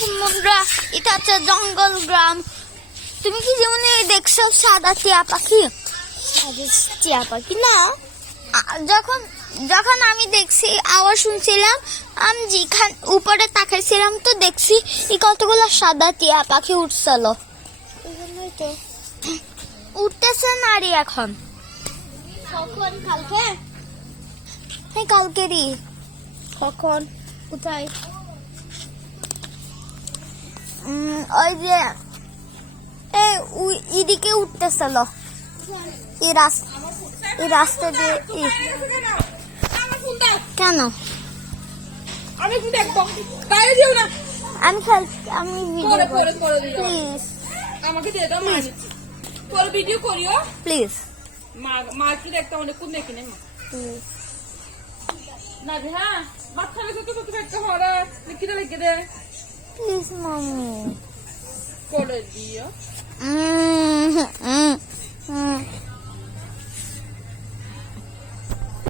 বন্ধুরা, এটা হচ্ছে জঙ্গল গ্রাম। তুমি কি যেমন দেখছো সাদা টিয়া পাখি? টিয়া পাখি না, যখন যখন আমি দেখছি আওয়াজ শুনছিলাম, আমি যেখান উপরে তাকাইছিলাম তো দেখছি এই কতগুলো সাদা টিয়া পাখি উঠছিল। এই জন্যই তো। উঠতেছে নারী এখন। কখন? কালকে? হ্যাঁ, কালকেরই। কখন? কোথায়? ওই যে এদিকে উঠতেছিল এই রাস্তা দিয়ে। কেন? আমি কি দেখবো? বাইরে যেও না। আমি ভিডিও পরে দিও। প্লিজ আমাকে দিয়ে দাও, মানে পরে ভিডিও করিও। প্লিজ মার্কেট একটা অনেক কোন দেখি না প্লিজ না রে। হ্যাঁ, মাথায় তো তো একটা হরা লিখে দে প্লিজ মাম্মি। করে দিও।